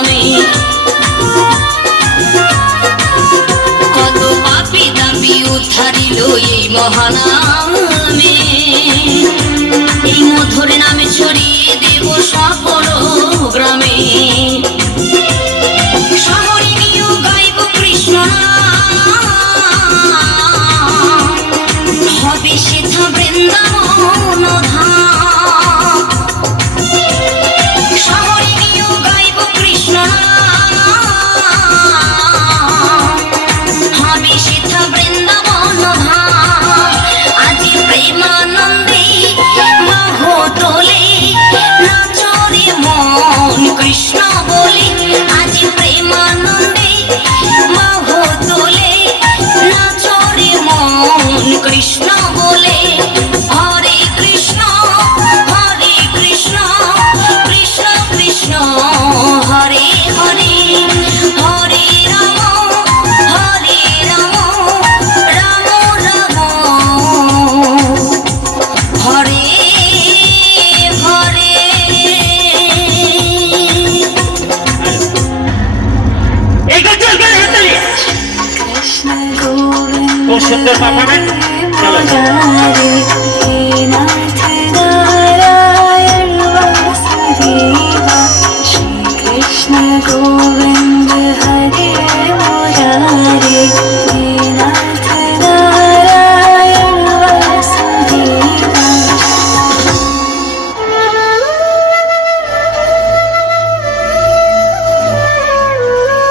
নামে। কত পাপী দাপী উদ্ধারিল এই মহানামে। এই মধুর নামে ছড়িয়ে দেব সকল গ্রামে। শহরে গিয়েও গাইব কৃষ্ণ নাম, হবে সেথা বৃন্দাবন ধাম। শহরে গিয়েও গাইব কৃষ্ণ নাম, হবে সেথা বৃন্দাবন ধাম। আজি প্রেমানন্দে বাহু তোলে নাচরে মন কৃষ্ণ বলে। আজি প্রেমানন্দে বাহু তোলে নাচরে মন কৃষ্ণ বলে। হরে কৃষ্ণ কৃষ্ণ কৃষ্ণ হরে হরে, হরে রাম রাম রাম হরে হরে। খুব সুন্দর পারফরমেন্স। চলো